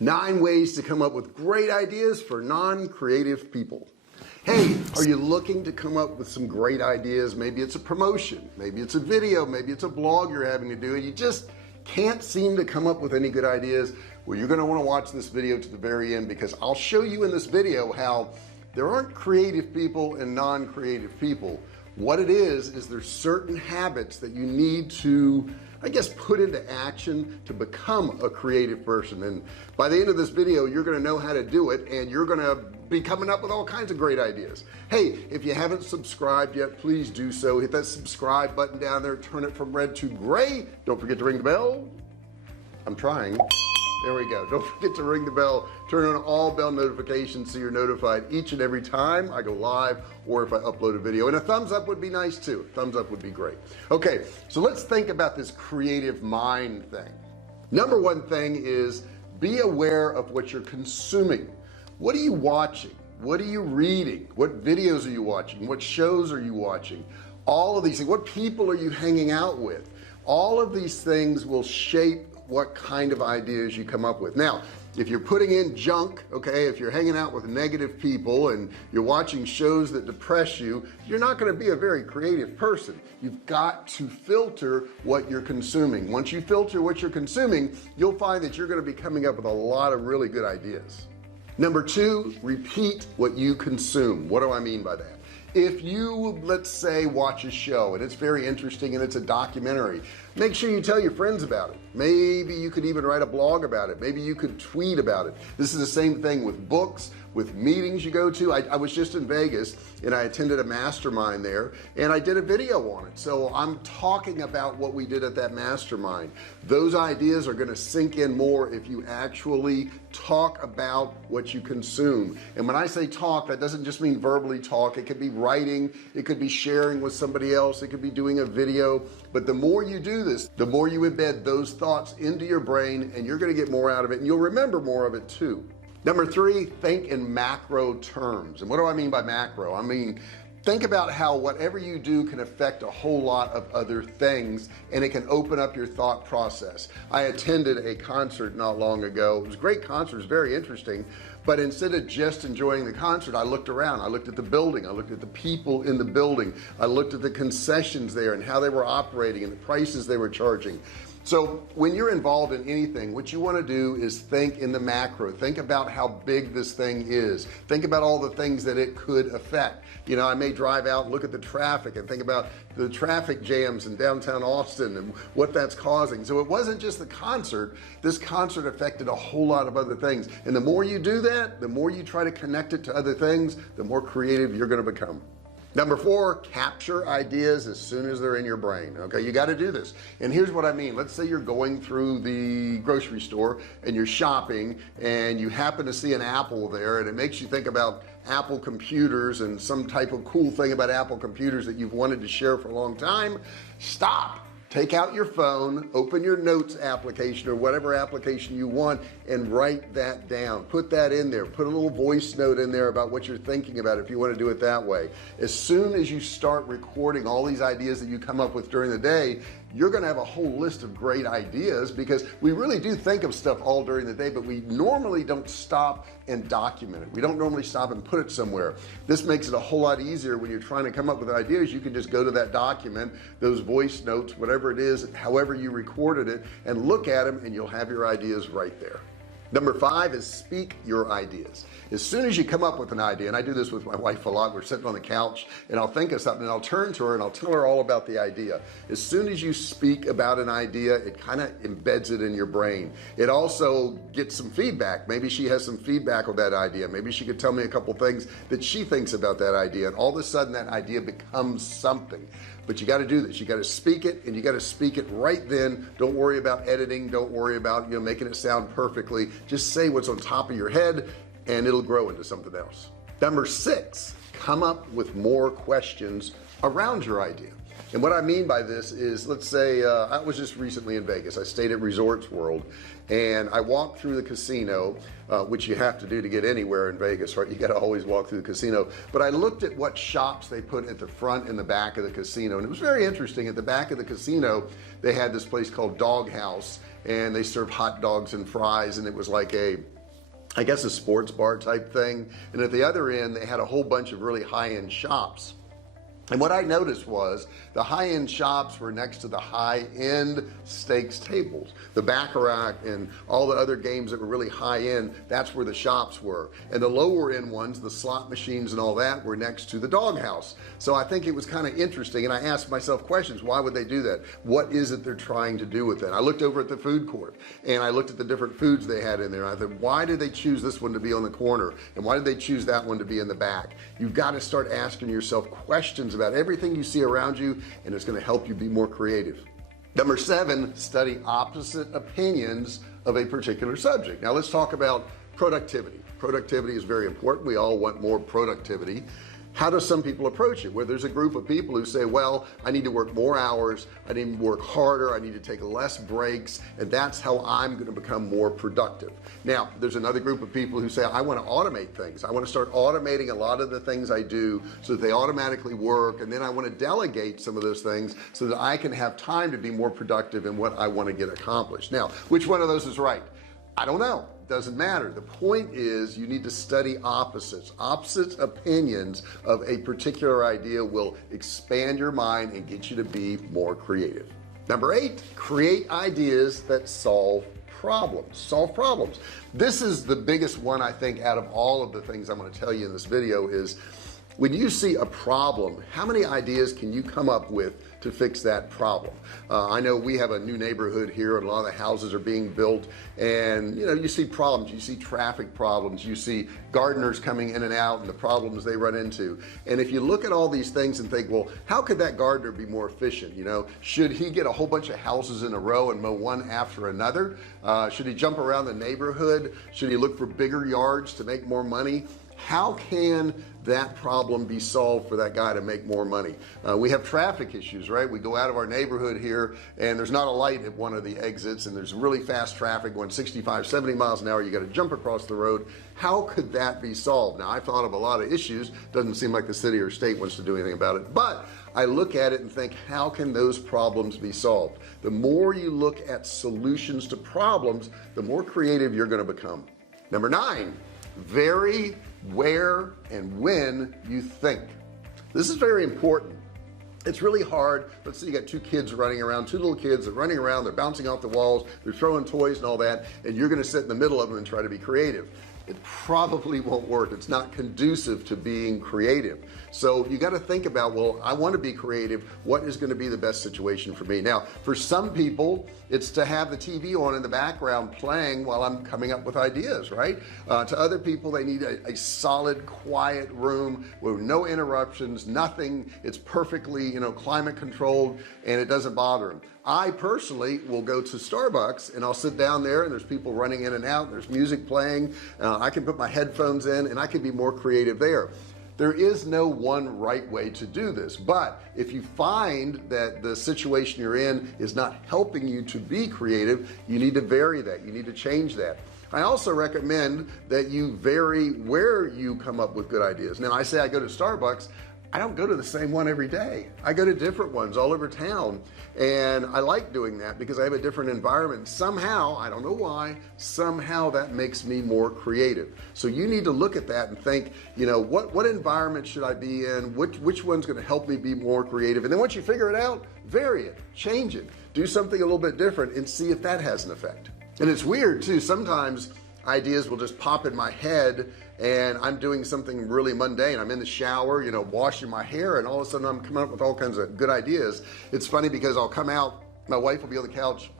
9 ways to come up with great ideas for non-creative people. Hey, are you looking to come up with some great ideas? Maybe it's a promotion, maybe it's a video, maybe it's a blog you're having to do and you just can't seem to come up with any good ideas. Well, you're going to want to watch this video to the very end, because I'll show you in this video how there aren't creative people and non-creative people. What it is there's certain habits that you need to, I guess, put into action to become a creative person. And by the end of this video, you're going to know how to do it, and you're going to be coming up with all kinds of great ideas. Hey, if you haven't subscribed yet, please do so. Hit that subscribe button down there, turn it from red to gray. Don't forget to ring the bell. I'm trying. There we go. Don't forget to ring the bell, turn on all bell notifications so you're notified each and every time I go live or if I upload a video. And a thumbs up would be nice too. A thumbs up would be great. Okay, so let's think about this creative mind thing. Number one thing is be aware of what you're consuming. What are you watching? What are you reading? What videos are you watching? What shows are you watching? All of these things. What people are you hanging out with? All of these things will shape what kind of ideas you come up with. Now, if you're putting in junk, okay, if you're hanging out with negative people and you're watching shows that depress you, you're not going to be a very creative person. You've got to filter what you're consuming. Once you filter what you're consuming, you'll find that you're going to be coming up with a lot of really good ideas. Number two, repeat what you consume. What do I mean by that? If you, let's say, watch a show and it's very interesting and it's a documentary, make sure you tell your friends about it. Maybe you could even write a blog about it. Maybe you could tweet about it. This is the same thing with books, with meetings you go to. I was just in Vegas and I attended a mastermind there and I did a video on it. So I'm talking about what we did at that mastermind. Those ideas are going to sink in more if you actually talk about what you consume. And when I say talk, that doesn't just mean verbally talk. It could be writing, it could be sharing with somebody else, it could be doing a video. But the more you do this, the more you embed those thoughts into your brain, and you're going to get more out of it and you'll remember more of it too. Number three, think in macro terms. And what do I mean by macro? I mean, think about how whatever you do can affect a whole lot of other things, and it can open up your thought process. I attended a concert not long ago. It was a great concert. It was very interesting. But instead of just enjoying the concert, I looked around. I looked at the building. I looked at the people in the building. I looked at the concessions there and how they were operating and the prices they were charging. So when you're involved in anything, what you want to do is think in the macro. Think about how big this thing is. Think about all the things that it could affect. You know, I may drive out and look at the traffic and think about the traffic jams in downtown Austin and what that's causing. So it wasn't just the concert. This concert affected a whole lot of other things. And the more you do that, the more you try to connect it to other things, the more creative you're going to become. Number four, capture ideas as soon as they're in your brain. Okay, you got to do this. And here's what I mean. Let's say you're going through the grocery store and you're shopping and you happen to see an Apple there, and it makes you think about Apple computers and some type of cool thing about Apple computers that you've wanted to share for a long time. Stop. Take out your phone, open your notes application or whatever application you want, and write that down. Put that in there. Put a little voice note in there about what you're thinking about if you want to do it that way. As soon as you start recording all these ideas that you come up with during the day, you're going to have a whole list of great ideas, because we really do think of stuff all during the day, but we normally don't stop and document it. We don't normally stop and put it somewhere. This makes it a whole lot easier when you're trying to come up with ideas. You can just go to that document, those voice notes, whatever it is, however you recorded it, and look at them, and you'll have your ideas right there. Number five is speak your ideas. As soon as you come up with an idea, and I do this with my wife a lot, we're sitting on the couch and I'll think of something and I'll turn to her and I'll tell her all about the idea. As soon as you speak about an idea, it kind of embeds it in your brain. It also gets some feedback. Maybe she has some feedback on that idea. Maybe she could tell me a couple things that she thinks about that idea, and all of a sudden that idea becomes something. But you got to do this. You got to speak it, and you got to speak it right then. Don't worry about editing. Don't worry about making it sound perfectly. Just say what's on top of your head, and it'll grow into something else. Number six, come up with more questions around your idea. And what I mean by this is, let's say I was just recently in Vegas. I stayed at Resorts World and I walked through the casino, which you have to do to get anywhere in Vegas, right? You got to always walk through the casino. But I looked at what shops they put at the front and the back of the casino, and it was very interesting. At the back of the casino, they had this place called Dog House, and they served hot dogs and fries, and it was like a, I guess, a sports bar type thing. And at the other end they had a whole bunch of really high-end shops. And what I noticed was the high-end shops were next to the high-end stakes tables. The baccarat and all the other games that were really high-end, that's where the shops were. And the lower-end ones, the slot machines and all that, were next to the doghouse. So I think it was kind of interesting, and I asked myself questions. Why would they do that? What is it they're trying to do with it? I looked over at the food court, and I looked at the different foods they had in there. And I thought, why did they choose this one to be on the corner? And why did they choose that one to be in the back? You've got to start asking yourself questions about everything you see around you, and it's going to help you be more creative. Number 7, study opposite opinions of a particular subject. Now let's talk about productivity. Productivity is very important. We all want more productivity. How do some people approach it? Well, there's a group of people who say, well, I need to work more hours, I need to work harder, I need to take less breaks, and that's how I'm going to become more productive. Now there's another group of people who say, I want to automate things. I want to start automating a lot of the things I do so that they automatically work, and then I want to delegate some of those things so that I can have time to be more productive in what I want to get accomplished. Now, which one of those is right? I don't know. Doesn't matter. The point is you need to study opposites. Opposite opinions of a particular idea will expand your mind and get you to be more creative. Number 8, create ideas that solve problems. Solve problems. This is the biggest one, I think, out of all of the things I'm going to tell you in this video. Is when you see a problem, how many ideas can you come up with to fix that problem? I know we have a new neighborhood here, and a lot of the houses are being built, and you see problems. You see traffic problems, you see gardeners coming in and out and the problems they run into. And if you look at all these things and think, well, how could that gardener be more efficient? Should he get a whole bunch of houses in a row and mow one after another? Should he jump around the neighborhood? Should he look for bigger yards to make more money? How can that problem be solved for that guy to make more money? We have traffic issues, right? We go out of our neighborhood here and there's not a light at one of the exits, and there's really fast traffic going 65, 70 miles an hour. You got to jump across the road. How could that be solved? Now, I've thought of a lot of issues. Doesn't seem like the city or state wants to do anything about it, but I look at it and think, how can those problems be solved? The more you look at solutions to problems, the more creative you're going to become. Number 9, vary where and when you think. This is very important. It's really hard. Let's say you got 2 kids running around, 2 little kids that are running around, they're bouncing off the walls, they're throwing toys and all that, and you're going to sit in the middle of them and try to be creative. It probably won't work. It's not conducive to being creative. So you got to think about, well, I want to be creative. What is going to be the best situation for me? Now, for some people, it's to have the TV on in the background playing while I'm coming up with ideas, right? To other people, they need a solid, quiet room with no interruptions, nothing. It's perfectly, climate controlled, and it doesn't bother them. I personally will go to Starbucks and I'll sit down there and there's people running in and out, and there's music playing. I can put my headphones in and I can be more creative there. There is no one right way to do this, but if you find that the situation you're in is not helping you to be creative, you need to vary that. You need to change that. I also recommend that you vary where you come up with good ideas. Now, I say I go to Starbucks. I don't go to the same one every day. I go to different ones all over town, and I like doing that because I have a different environment. Somehow, I don't know why, somehow that makes me more creative. So you need to look at that and think, what environment should I be in? Which one's going to help me be more creative? And then once you figure it out, vary it, change it, do something a little bit different and see if that has an effect. And it's weird too. Sometimes ideas will just pop in my head and I'm doing something really mundane. I'm in the shower, washing my hair, and all of a sudden I'm coming up with all kinds of good ideas. It's funny because I'll come out, my wife will be on the couch,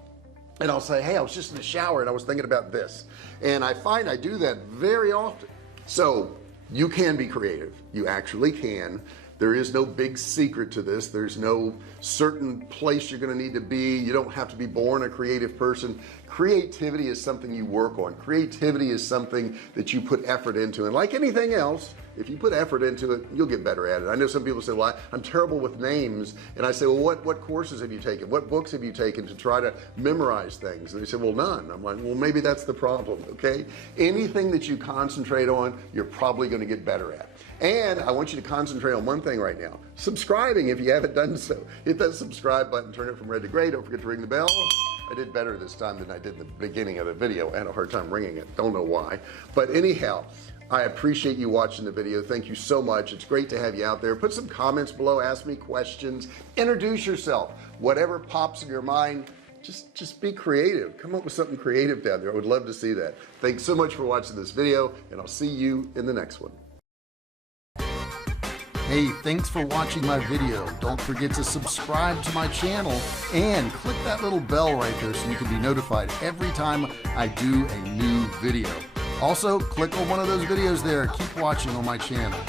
and I'll say, hey, I was just in the shower and I was thinking about this. And I find I do that very often. So you can be creative. You actually can. There is no big secret to this. There's no certain place you're going to need to be. You don't have to be born a creative person. Creativity is something you work on. Creativity is something that you put effort into. And like anything else, If you put effort into it, you'll get better at it. I know some people say, well, I'm terrible with names. And I say, well, what courses have you taken? What books have you taken to try to memorize things? And they say, well, none. I'm like, well, maybe that's the problem, okay? Anything that you concentrate on, you're probably going to get better at. And I want you to concentrate on one thing right now. Subscribing if you haven't done so. Hit that subscribe button, turn it from red to gray. Don't forget to ring the bell. I did better this time than I did in the beginning of the video. I had a hard time ringing it. Don't know why. But anyhow, I appreciate you watching the video. Thank you so much. It's great to have you out there. Put some comments below. Ask me questions. Introduce yourself. Whatever pops in your mind, just be creative. Come up with something creative down there. I would love to see that. Thanks so much for watching this video, and I'll see you in the next one. Hey, thanks for watching my video. Don't forget to subscribe to my channel and click that little bell right there so you can be notified every time I do a new video. Also, click on one of those videos there. Keep watching on my channel.